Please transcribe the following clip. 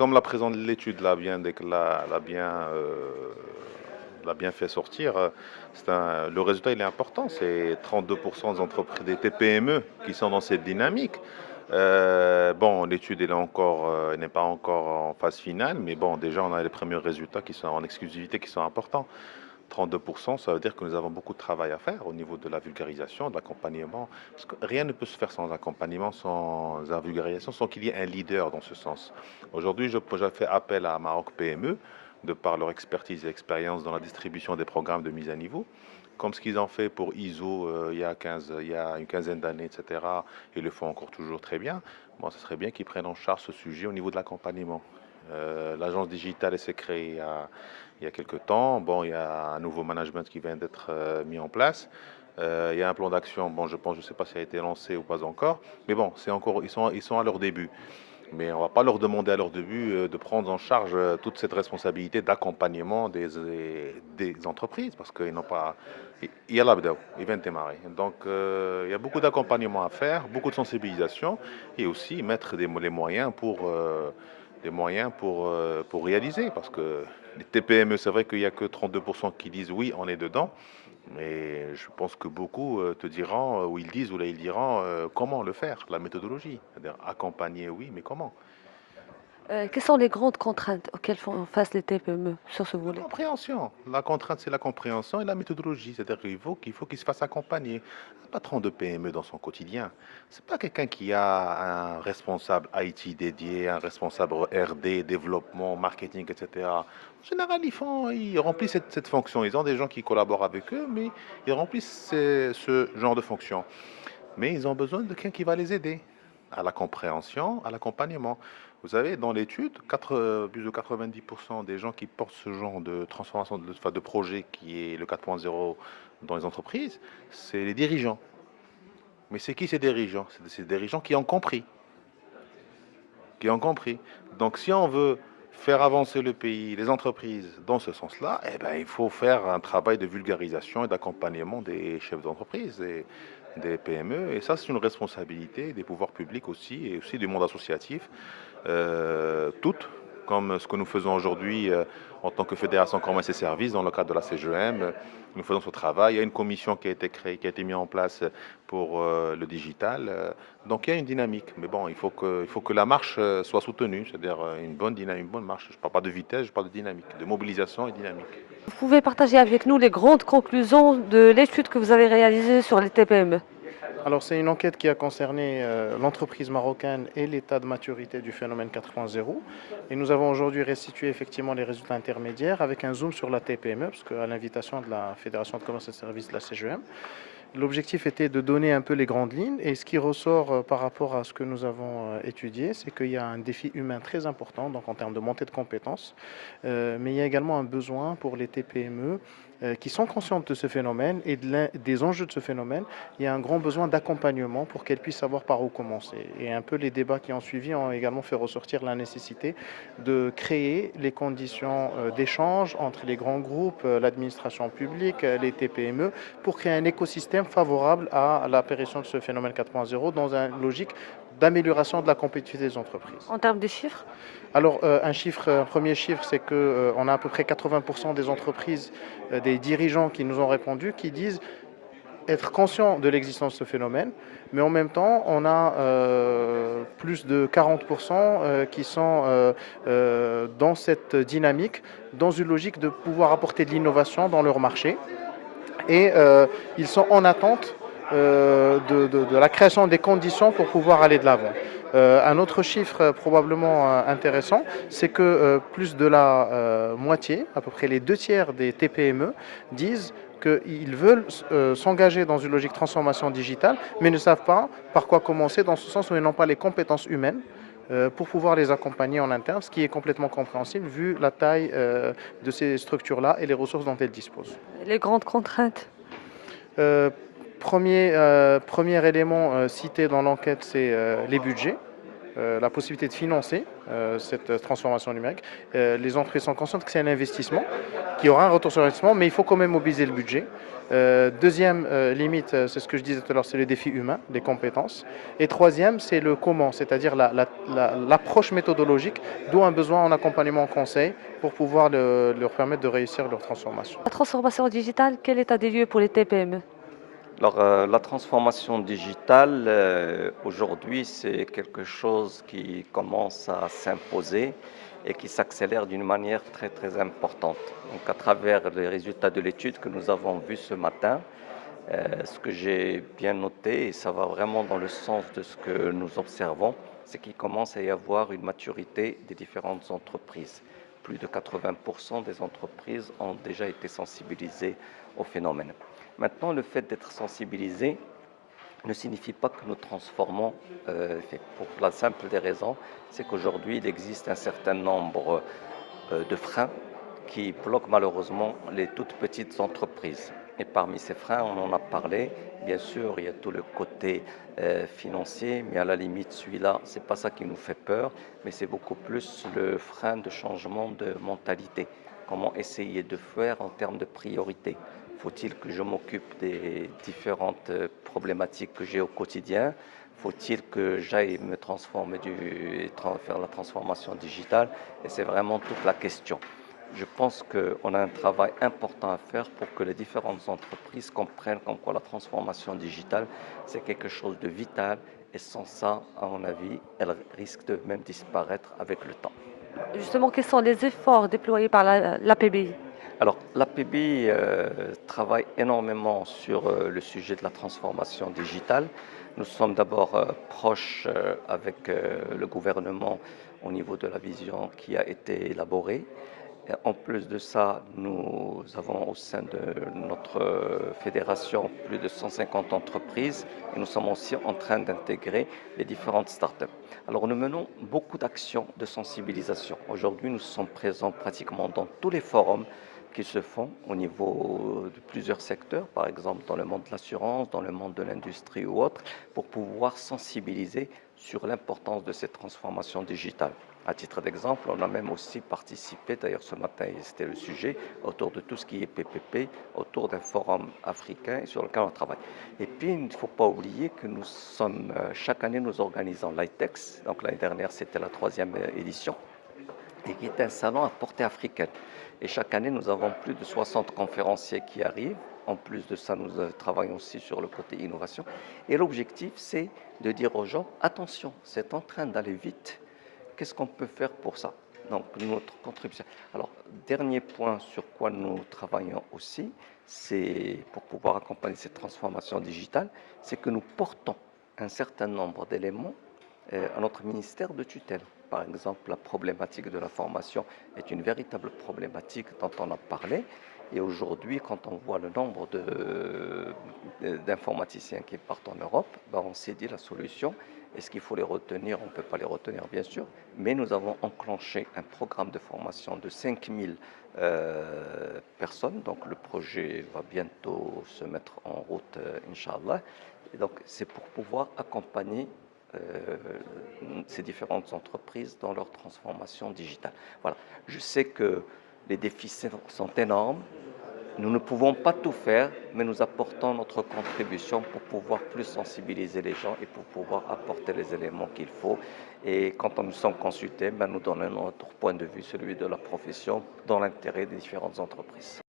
comme la présidente de l'étude l'a bien fait sortir, le résultat il est important. C'est 32% des entreprises, des TPME qui sont dans cette dynamique. Bon, l'étude elle n'est pas encore en phase finale, mais bon, déjà on a les premiers résultats qui sont en exclusivité, qui sont importants. 32%, ça veut dire que nous avons beaucoup de travail à faire au niveau de la vulgarisation, de l'accompagnement. Parce que rien ne peut se faire sans accompagnement, sans la vulgarisation, sans qu'il y ait un leader dans ce sens. Aujourd'hui, je fais appel à Maroc PME, de par leur expertise et expérience dans la distribution des programmes de mise à niveau, comme ce qu'ils ont fait pour ISO il y a une quinzaine d'années, etc. Ils le font encore toujours très bien. Bon, ce serait bien qu'ils prennent en charge ce sujet au niveau de l'accompagnement. L'agence digitale s'est créée il y a quelques temps. Bon, il y a un nouveau management qui vient d'être mis en place. Il y a un plan d'action. Bon, je ne sais pas si ça a été lancé ou pas encore. Mais bon, ils sont à leur début. Mais on ne va pas leur demander à leur début de prendre en charge toute cette responsabilité d'accompagnement des entreprises parce qu'ils n'ont pas. Il y a l'abdou, ils viennent démarrer. Donc, il y a beaucoup d'accompagnement à faire, beaucoup de sensibilisation et aussi mettre les moyens pour réaliser. Parce que les TPME, c'est vrai qu'il n'y a que 32% qui disent oui, on est dedans. Mais je pense que beaucoup te diront, ou ils disent, ou là ils diront, comment le faire, la méthodologie. C'est-à-dire accompagner, oui, mais comment? Quelles sont les grandes contraintes auxquelles font face les TPME sur ce La volet? compréhension. La contrainte, c'est la compréhension et la méthodologie. C'est-à-dire qu'il faut qu'il se fasse accompagner. Un patron de PME dans son quotidien, c'est pas quelqu'un qui a un responsable IT dédié, un responsable RD, développement, marketing, etc. En général, ils remplissent cette fonction. Ils ont des gens qui collaborent avec eux, mais ils remplissent ce genre de fonction. Mais ils ont besoin de quelqu'un qui va les aider à la compréhension, à l'accompagnement. Vous savez, dans l'étude, plus de 90% des gens qui portent ce genre de transformation, de projet qui est le 4.0 dans les entreprises, c'est les dirigeants. Mais c'est qui ces dirigeants? C'est ces dirigeants qui ont compris. Qui ont compris. Donc si on veut faire avancer le pays, les entreprises dans ce sens-là, eh ben, il faut faire un travail de vulgarisation et d'accompagnement des chefs d'entreprise et des PME. Et ça, c'est une responsabilité des pouvoirs publics aussi et aussi du monde associatif, toutes, comme ce que nous faisons aujourd'hui en tant que Fédération Commerce et Services dans le cadre de la CGM. Nous faisons ce travail. Il y a une commission qui a été créée, qui a été mise en place pour le digital. Donc il y a une dynamique. Mais bon, il faut que la marche soit soutenue, c'est-à-dire une bonne dynamique, une bonne marche. Je ne parle pas de vitesse, je parle de dynamique, de mobilisation et dynamique. Vous pouvez partager avec nous les grandes conclusions de l'étude que vous avez réalisée sur les TPME. Alors, c'est une enquête qui a concerné l'entreprise marocaine et l'état de maturité du phénomène 4.0. Et nous avons aujourd'hui restitué effectivement les résultats intermédiaires avec un zoom sur la TPME, parce qu'à l'invitation de la Fédération de commerce et de services de la CGM, l'objectif était de donner un peu les grandes lignes. Et ce qui ressort par rapport à ce que nous avons étudié, c'est qu'il y a un défi humain très important, donc en termes de montée de compétences, mais il y a également un besoin pour les TPME qui sont conscientes de ce phénomène et des enjeux de ce phénomène. Il y a un grand besoin d'accompagnement pour qu'elles puissent savoir par où commencer. Et un peu les débats qui ont suivi ont également fait ressortir la nécessité de créer les conditions d'échange entre les grands groupes, l'administration publique, les TPME, pour créer un écosystème favorable à l'apparition de ce phénomène 4.0 dans une logique d'amélioration de la compétitivité des entreprises. En termes de chiffres, Alors, un premier chiffre, c'est que on a à peu près 80% des entreprises, des dirigeants qui nous ont répondu, qui disent être conscients de l'existence de ce phénomène, mais en même temps, on a plus de 40% qui sont dans cette dynamique, dans une logique de pouvoir apporter de l'innovation dans leur marché. Et ils sont en attente de la création des conditions pour pouvoir aller de l'avant. Un autre chiffre probablement intéressant, c'est que plus de la moitié, à peu près les deux tiers des TPME, disent qu'ils veulent s'engager dans une logique de transformation digitale, mais ne savent pas par quoi commencer, dans ce sens où ils n'ont pas les compétences humaines pour pouvoir les accompagner en interne, ce qui est complètement compréhensible vu la taille de ces structures-là et les ressources dont elles disposent. les grandes contraintes. Premier élément cité dans l'enquête, c'est les budgets. la possibilité de financer cette transformation numérique. Les entreprises sont conscientes que c'est un investissement, qui aura un retour sur investissement, mais il faut quand même mobiliser le budget. Deuxième limite, c'est ce que je disais tout à l'heure, c'est le défi humain, les compétences. Et troisième, c'est le comment, c'est-à-dire l'approche méthodologique, d'où un besoin en accompagnement en conseil pour pouvoir leur permettre de réussir leur transformation. La transformation digitale, quel état des lieux pour les TPME? Alors, la transformation digitale, aujourd'hui, c'est quelque chose qui commence à s'imposer et qui s'accélère d'une manière très, très importante. Donc, à travers les résultats de l'étude que nous avons vus ce matin, ce que j'ai bien noté, et ça va vraiment dans le sens de ce que nous observons, c'est qu'il commence à y avoir une maturité des différentes entreprises. Plus de 80% des entreprises ont déjà été sensibilisées au phénomène. Maintenant, le fait d'être sensibilisé ne signifie pas que nous transformons, pour la simple des raisons, c'est qu'aujourd'hui, il existe un certain nombre de freins qui bloquent malheureusement les toutes petites entreprises. Et parmi ces freins, on en a parlé, bien sûr, il y a tout le côté financier, mais à la limite, celui-là, c'est pas ça qui nous fait peur, mais c'est beaucoup plus le frein de changement de mentalité. Comment essayer de faire en termes de priorité? Faut-il que je m'occupe des différentes problématiques que j'ai au quotidien? Faut-il que j'aille me transformer, faire la transformation digitale? Et c'est vraiment toute la question. Je pense qu'on a un travail important à faire pour que les différentes entreprises comprennent comme quoi la transformation digitale, c'est quelque chose de vital. Et sans ça, à mon avis, elle risque de même disparaître avec le temps. Justement, quels sont les efforts déployés par l'APBI? Alors, l'APBI travaille énormément sur le sujet de la transformation digitale. Nous sommes d'abord proches avec le gouvernement au niveau de la vision qui a été élaborée. Et en plus de ça, nous avons au sein de notre fédération plus de 150 entreprises et nous sommes aussi en train d'intégrer les différentes startups. Alors, nous menons beaucoup d'actions de sensibilisation. Aujourd'hui, nous sommes présents pratiquement dans tous les forums qui se font au niveau de plusieurs secteurs, par exemple dans le monde de l'assurance, dans le monde de l'industrie ou autre, pour pouvoir sensibiliser sur l'importance de cette transformation digitale. À titre d'exemple, on a même aussi participé, d'ailleurs ce matin c'était le sujet, autour de tout ce qui est PPP, autour d'un forum africain sur lequel on travaille. Et puis il ne faut pas oublier que nous sommes, chaque année nous organisons l'ITEX, donc l'année dernière c'était la 3e édition, et qui est un salon à portée africaine. Et chaque année, nous avons plus de 60 conférenciers qui arrivent. En plus de ça, nous travaillons aussi sur le côté innovation. Et l'objectif, c'est de dire aux gens, attention, c'est en train d'aller vite. Qu'est-ce qu'on peut faire pour ça? Donc, notre contribution. Alors, dernier point sur quoi nous travaillons aussi, c'est pour pouvoir accompagner cette transformation digitale, c'est que nous portons un certain nombre d'éléments à notre ministère de tutelle. Par exemple, la problématique de la formation est une véritable problématique dont on a parlé. Et aujourd'hui, quand on voit le nombre d'informaticiens qui partent en Europe, ben on s'est dit la solution. Est-ce qu'il faut les retenir? On ne peut pas les retenir, bien sûr. Mais nous avons enclenché un programme de formation de 5000 personnes. Donc le projet va bientôt se mettre en route, Inch'Allah. Et donc c'est pour pouvoir accompagner ces différentes entreprises dans leur transformation digitale. Voilà. Je sais que les défis sont énormes. Nous ne pouvons pas tout faire, mais nous apportons notre contribution pour pouvoir plus sensibiliser les gens et pour pouvoir apporter les éléments qu'il faut. Et quand nous sommes consultés, nous donnons notre point de vue, celui de la profession, dans l'intérêt des différentes entreprises.